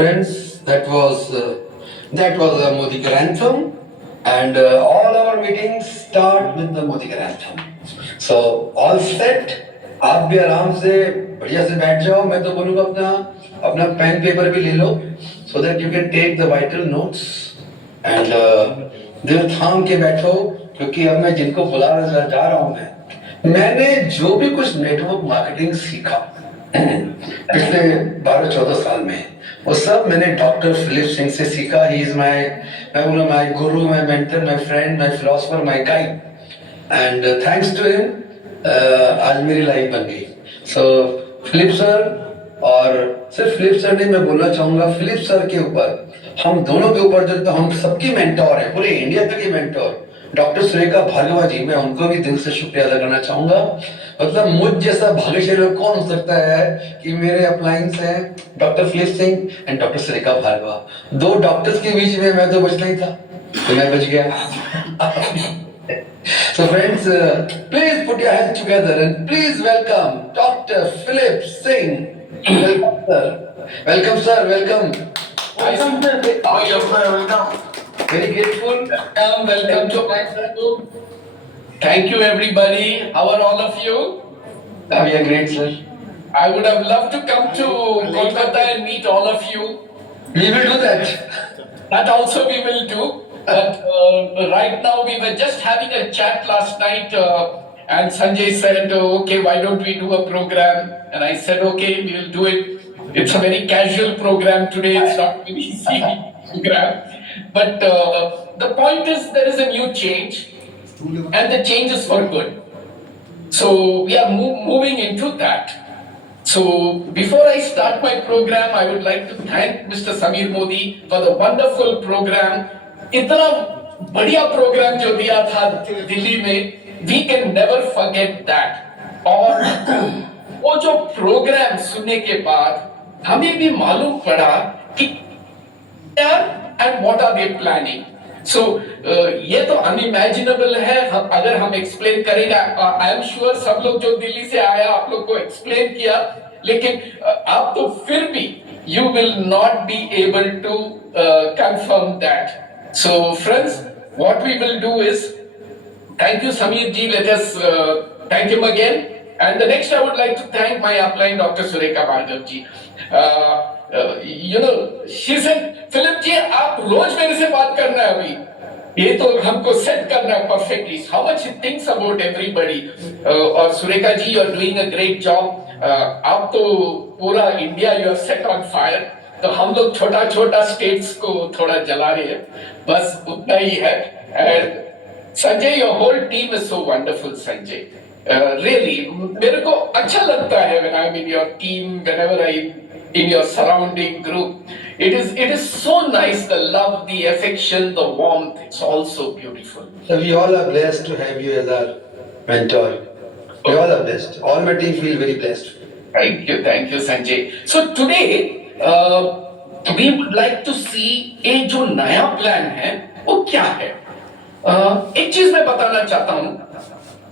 Friends, that was a Modikar anthem, and all our meetings start with the Modikar anthem. So all set. आप भी आराम से बढ़िया से बैठ जाओ. मैं तो बोलूँगा अपना अपना पेन पेपर भी ले लो, so that you can take the vital notes and दिल थाम के बैठो, क्योंकि अब मैं जिनको बुला जा रहा हूँ मैंने जो भी कुछ नेटवर्क मार्केटिंग सीखा पिछले 12-14 साल में, वो सब मैंने डॉक्टर फिलिप सिंह से सीखा. He is my guru, my mentor, my friend, my philosopher, my guide. And thanks to him आज मेरी लाइफ बन गई. सो फिलिप सर, और सिर्फ फिलिप सर नहीं, मैं बोलना चाहूंगा फिलिप सर के ऊपर, हम दोनों के ऊपर जो तो हम सबकी मेंटोर है, पूरे इंडिया तक की मेंटोर डॉक्टर सुरेखा भार्गवा जी, मैं उनको भी दिल से शुक्रिया अदा करना चाहूंगा. मतलब मुझ जैसा भाग्यशाली कौन हो सकता है कि मेरे अपलाइंस हैं doctor Philip Singh and doctor Surekha Bhargava. दो डॉक्टर्स के बीच में मैं तो बचना ही था, तो मैं बच गया. So friends, please put your hands together and please welcome Dr. Philip Singh. Welcome sir. Welcome sir. Welcome. Welcome sir. Welcome. Very grateful. Welcome to my school. Thank you everybody. How are all of you? We are great sir. I would have loved to come to Kolkata and meet all of you. We will do that. That also we will do. But right now we were just having a chat last night and Sanjay said, okay, why don't we do a program? And I said, okay, we will do it. It's a very casual program today. It's not very easy program. But the point is there is a new change and the change is for good. So we are moving into that. So before I start my program, I would like to thank Mr. Samir Modi for the wonderful program. इतना बढ़िया प्रोग्राम जो दिया था दिल्ली में, we can never forget that. और वो जो प्रोग्राम सुनने के बाद हमें भी मालूम पड़ा कि and what are they planning. So ये तो unimaginable है. अगर हम explain करेंगे, I am sure सब लोग जो दिल्ली से आया आप लोग को explain किया, लेकिन आप तो फिर भी you will not be able to confirm that. So friends, what we will do is, thank you Samir ji, let us thank him again. And the next I would like to thank my upline Dr. Surekha Bhargav ji. You know, she said, Philip ji, आप रोज मेरे से बात करना है अभी. ये तो हमको सेट करना है perfectly. How much he thinks about everybody. और सुरेखा ji, you are doing a great job. आप तो पूरा India you are set on fire. तो हम लोग छोटा छोटा स्टेट्स को थोड़ा जला रहे हैं, बस उतना ही है. And Sanjay, your whole team is so wonderful Sanjay. Really मेरे को अच्छा लगता है when I am in your team, whenever I in your surrounding group. It is so nice, the love, the affection, the warmth, it's also beautiful. So we all are blessed to have you as our mentor. We all are blessed. All my team feel very blessed. Thank you Sanjay. So today we would like to see ये जो नया प्लान है वो क्या है. एक चीज मैं बताना चाहता हूं,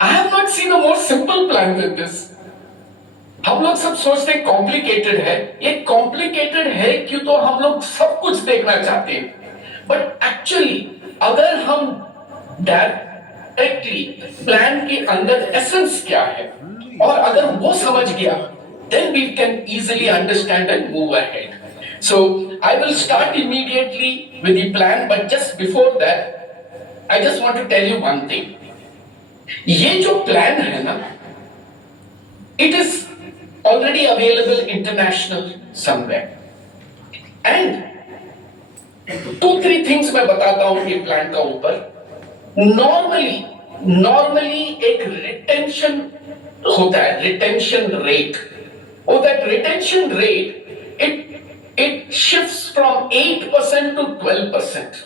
I have not seen a more simple plan than this. हम लोग सब सोचते हैं कॉम्प्लिकेटेड है. ये कॉम्प्लिकेटेड है क्यों, तो हम लोग सब कुछ देखना चाहते हैं. बट एक्चुअली अगर हम डायरेक्टली प्लान के अंदर एसेंस क्या है और अगर वो समझ गया, then we can easily understand and move ahead. So I will start immediately with the plan, but just before that I just want to tell you one thing. ये जो plan है ना, it is already available international somewhere, and 2-3 things मैं बताता हूँ ये plan का ऊपर. Normally एक retention होता है, retention rate. Oh, that retention rate, it shifts from 8% to 12%.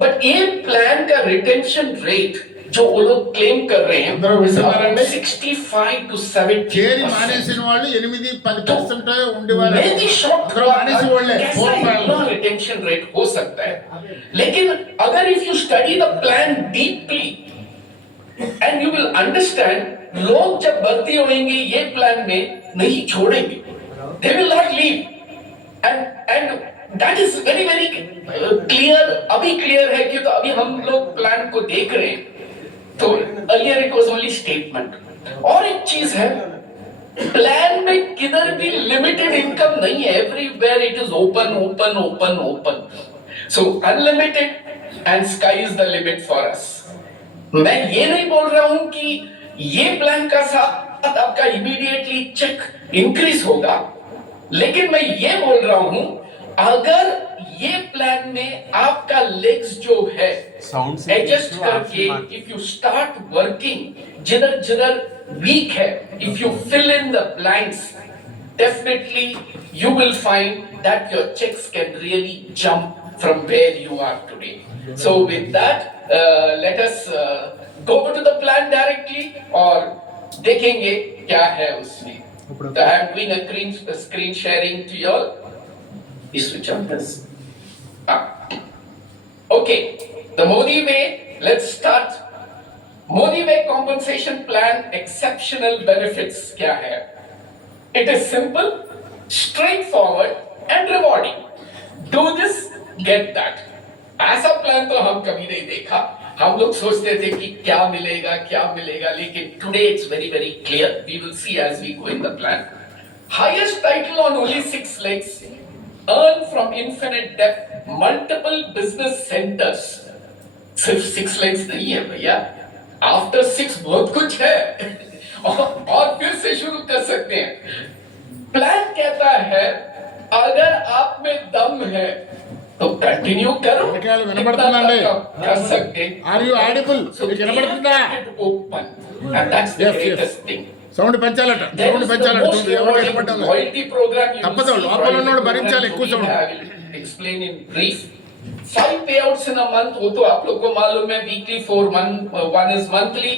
But ये plan का retention rate जो वो लोग claim कर रहे हैं, 65 to 70%. చేరి మానేసిన వాళ్ళు 8-10% ఉండేవారు. मैं भी shocked अगर मानेसी बोले कैसा इतना retention rate हो सकता है. लेकिन अगर if you study the plan deeply and you will understand, लोग जब भर्ती होंगे ये प्लान में नहीं छोड़ेंगे. They will not leave. And that is very very clear, अभी क्लियर है कि तो अभी हम लोग प्लान को देख रहे हैं, तो earlier it was only statement. और एक चीज है, प्लान में किधर भी लिमिटेड इनकम नहीं है, everywhere it is open open open open, so unlimited and sky is the limit for us. मैं ये नहीं बोल रहा हूं कि ये प्लान का साथ आपका इमीडिएटली चेक इंक्रीज होगा, लेकिन मैं ये बोल रहा हूं अगर ये प्लान में आपका लेग्स जो है एडजस्ट करके इफ यू स्टार्ट वर्किंग, जिधर जिधर वीक है, if you fill in the blanks, definitely you will find that your checks can really jump from where you are today. So with that, let us go to the plan directly और देखेंगे क्या है उसमें। So I am doing a screen sharing to you all. Is switch on this. Okay, the Modi way. Let's start. Modi way compensation plan exceptional benefits क्या है? It is simple, straightforward and rewarding. Do this, get that. ऐसा प्लान तो हम कभी नहीं देखा। हम लोग सोचते थे कि क्या मिलेगा, लेकिन today it's very very clear. We will see as we go in the plan. Highest title on only 6 legs. Earn from infinite depth. Multiple business centers. सिर्फ 6 legs नहीं है भैया। After 6 बहुत कुछ है। और फिर से शुरू कर सकते हैं। प्लान कहता है अगर आप में दम है तो कंटिन्यू करो, వినబడుతుందండి? कर सकते। Are you audible? మీకు వినబడుతుందా? Open, and that's the Yes, yes. greatest thing. Sound పెంచాలట, సౌండ్ పెంచాలట. చూడండి, ఎవరికి వినబడ్డాలి? Loyalty program you తప్పదు, will see లోపల ఉన్నోడు loyalty భరించాలి program ఎక్కువ जो भी సౌండ్. है, I will explain in brief. 5 payouts in a month, वो तो आप लोग को मालूम है, weekly 4 1 is monthly,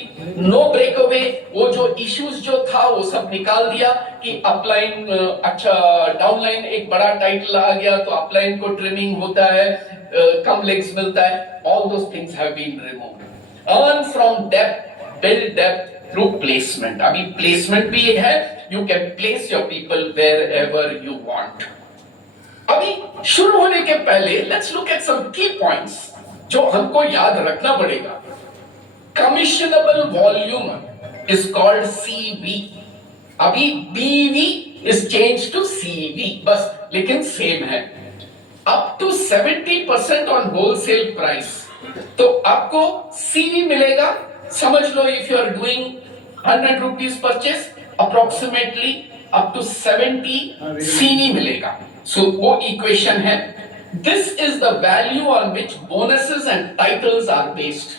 no breakaway। वो जो issues जो था वो सब निकाल दिया कि अपलाइन अच्छा डाउनलाइन एक बड़ा टाइटल आ गया तो अपलाइन को ट्रिमिंग होता है, कम लेग्स मिलता है, all those things have been removed। Earn from depth, build depth through placement। अभी placement भी है, you can place your people wherever you want। अभी शुरू होने के पहले लेट्स लुक एट सम की पॉइंट्स जो हमको याद रखना पड़ेगा। कमिशनेबल वॉल्यूम इज कॉल्ड सीवी। अभी बीवी इज चेंज टू सीवी बस, लेकिन सेम है। Up to 70% on wholesale price, तो आपको सीवी मिलेगा। समझ लो if you are doing 100 rupees purchase, approximately up to 70 CV मिलेगा। So वो इक्वेशन है। This is the value on which bonuses and titles are based।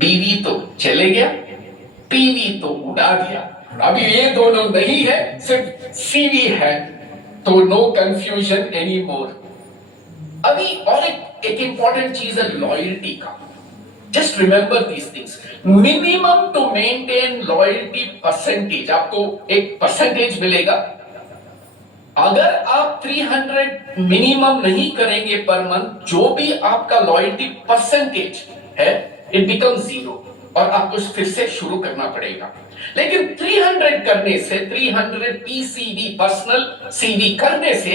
बीवी तो चले गया, पीवी तो उड़ा दिया, अभी ये दोनों नहीं है, सिर्फ सीवी है, तो नो कंफ्यूजन एनी मोर। अभी और एक इंपॉर्टेंट चीज है लॉयल्टी का। Just remember these things. Minimum to maintain loyalty percentage, आपको एक परसेंटेज मिलेगा। अगर आप 300 मिनिमम नहीं करेंगे पर मंथ, जो भी आपका लॉयल्टी परसेंटेज है इट बिकम 0 और आपको फिर से शुरू करना पड़ेगा। लेकिन 300 करने से, 300 पीसीवी पर्सनल सीवी करने से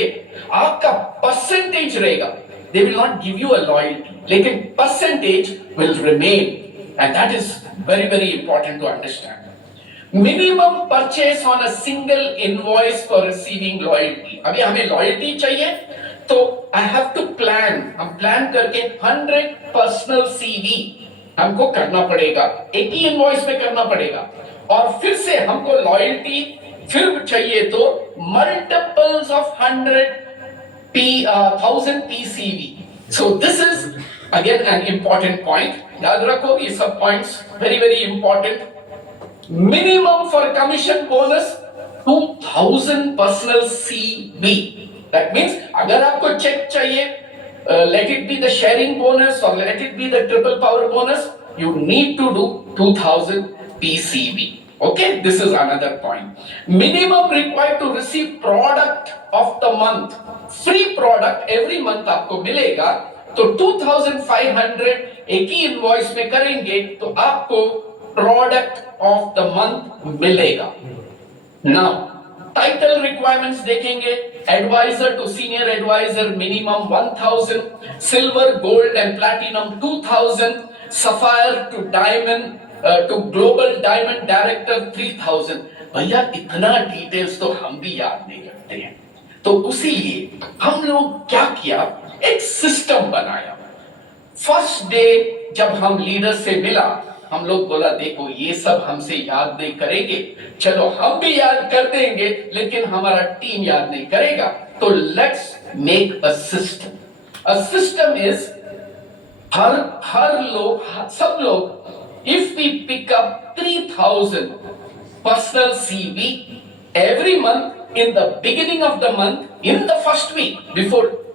आपका परसेंटेज रहेगा। They will not give you a loyalty, लेकिन percentage will remain, and that is very very important to understand. Minimum purchase on a single invoice for receiving loyalty. अभी हमें loyalty चाहिए तो I have to plan, हम plan करके 100 personal CV हमको करना पड़ेगा, एक ही इनवॉइस में करना पड़ेगा। और फिर से हमको लॉयल्टी फिर चाहिए तो multiples of 1000 PCV. So this is again an important point, याद रखो ये सब points very very important. Minimum for commission bonus 2000 personal CV। That means अगर आपको चेक चाहिए, let it be the sharing bonus or let it be the triple power bonus, you need to do 2000 PCV। Okay, this is another point। Minimum required to receive product of the month, free product every month आपको मिलेगा, तो 2500 एक ही इनवॉइस में करेंगे तो आपको product of the month मिलेगा। Now title requirements देखेंगे, advisor to senior advisor minimum 1000, silver gold and platinum 2000, sapphire to diamond to global diamond director 3000। भैया इतना डिटेल्स तो हम भी याद नहीं रखते हैं, तो उसीलिए हम लोग क्या किया, एक सिस्टम बनाया। फर्स्ट डे जब हम लीडर से मिला, हम लोग बोला देखो ये सब हमसे याद नहीं करेंगे, चलो हम भी याद कर देंगे लेकिन हमारा टीम याद नहीं करेगा, तो let's make a system. A system is हर लोग, सब लोग, if we pick up 3000 personal CV every month, in the beginning of the month, in the first week,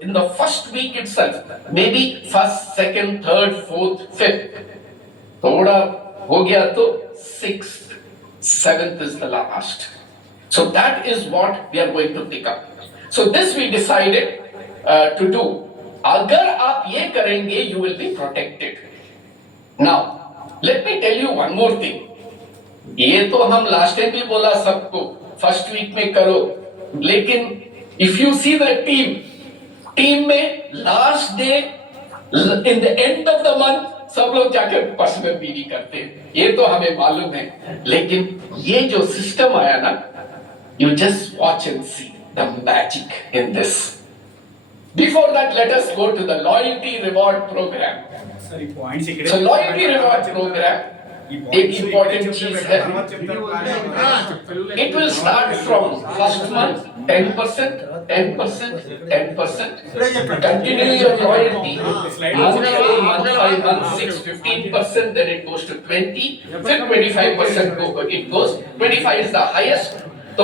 in the first week itself, maybe first, second, third, fourth, fifth, थोड़ा हो गया तो 6th, 7th is the last. So that is what we are going to pick up. So this we decided to do. अगर आप ये करेंगे, you will be protected. Now, let me tell you one more thing. ये तो हम last time भी बोला सबको, फर्स्ट वीक में करो, लेकिन if you see the team में last day, in the end of the month सब लोग जाकर पर्सनल मीटिंग करते हैं, ये तो हमें मालूम है, लेकिन ये जो सिस्टम आया ना, you just watch and see the magic in this. Before that let us go to the loyalty reward program. So loyalty reward program एक important चीज है। It will start from first month 10%, 10%, 10%. Continue your loyalty. Month 4, month 5, month 6, 15%. Then it goes to 20. Then 25% it goes. 25 is the highest.